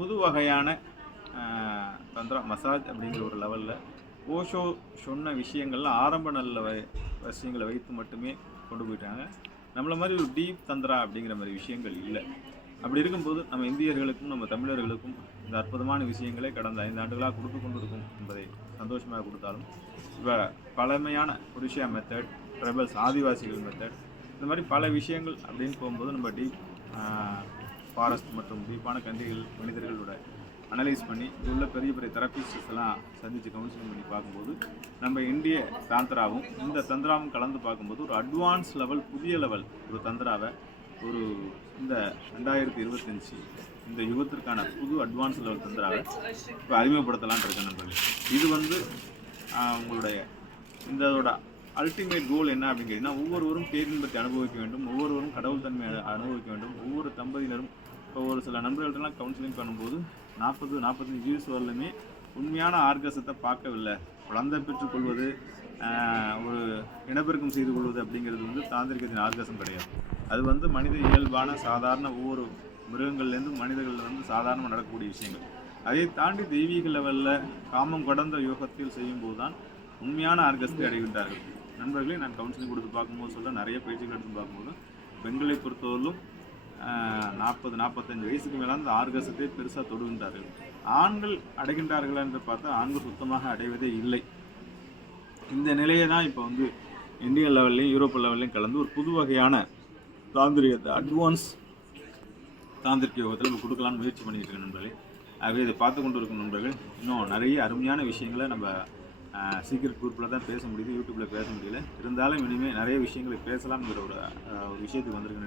புது வகையான தந்திரா மசாஜ் அப்படிங்கிற ஒரு லெவலில் ஓஷோ சொன்ன விஷயங்கள்லாம் ஆரம்ப நல்ல விஷயங்களை வைத்து மட்டுமே கொண்டு போயிட்டாங்க. நம்மளை மாதிரி ஒரு டீப் தந்திரா அப்படிங்கிற மாதிரி விஷயங்கள் இல்லை. அப்படி இருக்கும்போது நம்ம இந்தியர்களுக்கும் நம்ம தமிழர்களுக்கும் இந்த அற்புதமான விஷயங்களே கடந்த 5 ஆண்டுகளாக கொடுத்து கொண்டிருக்கும் என்பதை சந்தோஷமாக கொடுத்தாலும், இப்போ பழமையான ஒடிஷா மெத்தட், ட்ரைபல்ஸ் ஆதிவாசிகள் மெத்தட், இந்த மாதிரி பல விஷயங்கள் அப்படின்னு போகும்போது நம்ம டீப் ஃபாரஸ்ட் மற்றும் டீப்பான கண்ட்ரிகள் மனிதர்களோட அனலைஸ் பண்ணி உள்ள பெரிய பெரிய தெரபிஸ்டஸ் எல்லாம் சந்தித்து கவுன்சிலிங் பண்ணி பார்க்கும்போது நம்ம இந்திய தாந்திராவும் இந்த தந்திராவும் கலந்து பார்க்கும்போது ஒரு அட்வான்ஸ் லெவல், புதிய லெவல் ஒரு தந்திராவை ஒரு இந்த 2025 இந்த யுகத்திற்கான புது அட்வான்ஸ் லெவல் தந்திராவை இப்போ அறிமுகப்படுத்தலான் இருக்கேன் நண்பர்களே. இது உங்களுடைய இதோட அல்டிமேட் கோல் என்ன அப்படின்னு கேட்டிங்கன்னா, ஒவ்வொருவரும் பேரின்பத்தை அனுபவிக்க வேண்டும், ஒவ்வொருவரும் கடவுள் தன்மையை அனுபவிக்க வேண்டும். ஒவ்வொரு தம்பதியினரும் இப்போ ஒரு சில நண்பர்கள்ட்டெல்லாம் கவுன்சிலிங் பண்ணும்போது 40-45 வயசு வரலுமே உண்மையான ஆர்கசத்தை பார்க்கவில்லை. குழந்தை பெற்றுக்கொள்வது, ஒரு இனப்பெருக்கம் செய்து கொள்வது அப்படிங்கிறது தாந்திரிகத்தின் ஆர்கசம் கிடையாது. அது மனித இயல்பான சாதாரண ஒவ்வொரு மிருகங்கள்லேருந்து மனிதர்கள் சாதாரணமாக நடக்கக்கூடிய விஷயங்கள். அதை தாண்டி தெய்வீக லெவலில் காமம் கடந்த யோகத்தில் செய்யும்போது தான் உண்மையான ஆர்கசத்தை அடைகின்றார்கள். நண்பர்களே, நான் கவுன்சிலிங் கொடுத்து பார்க்கும்போது நிறைய பயிற்சிகள் எடுத்து பார்க்கும்போது பெண்களை பொறுத்தவரையிலும் 40-45 வயசுக்கு மேலே அந்த ஆர்கசத்தை பெருசாக தொடுகின்றார்கள். ஆண்கள் அடைகின்றார்கள் என்று பார்த்தா ஆண்கள் சுத்தமாக அடைவதே இல்லை. இந்த நிலையை தான் இப்போ இந்தியன் லெவல்லையும் யூரோப் லெவல்லையும் கலந்து ஒரு புது வகையான தாந்திரிகத்தை, அட்வான்ஸ் தாந்திரிக யோகத்தில் நம்ம கொடுக்கலான்னு முயற்சி பண்ணிக்கிட்டு இருக்கேன் நண்பர்களே. ஆகவே இதை பார்த்து கொண்டு இருக்கும் நண்பர்கள், இன்னும் நிறைய அருமையான விஷயங்களை நம்ம சீக்ரெட் குரூப்பில் தான் பேச முடியுது, யூடியூப்பில் பேச முடியல. இருந்தாலும் இனிமேல் நிறைய விஷயங்களை பேசலாம்ங்கிற ஒரு விஷயத்துக்கு வந்திருக்கேன்.